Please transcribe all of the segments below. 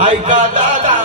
আইকা দাদা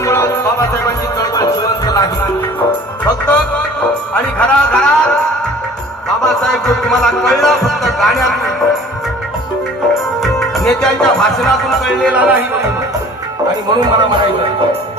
मुळात बाबासाहेबांची चळवळ जिवंत नाही फक्त आणि घराघरात बाबासाहेब जर तुम्हाला कळलं फक्त गाण्यातून. नेत्यांच्या भाषणातून कळलेला नाही आणि म्हणून मला म्हणायचं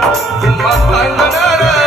Baklar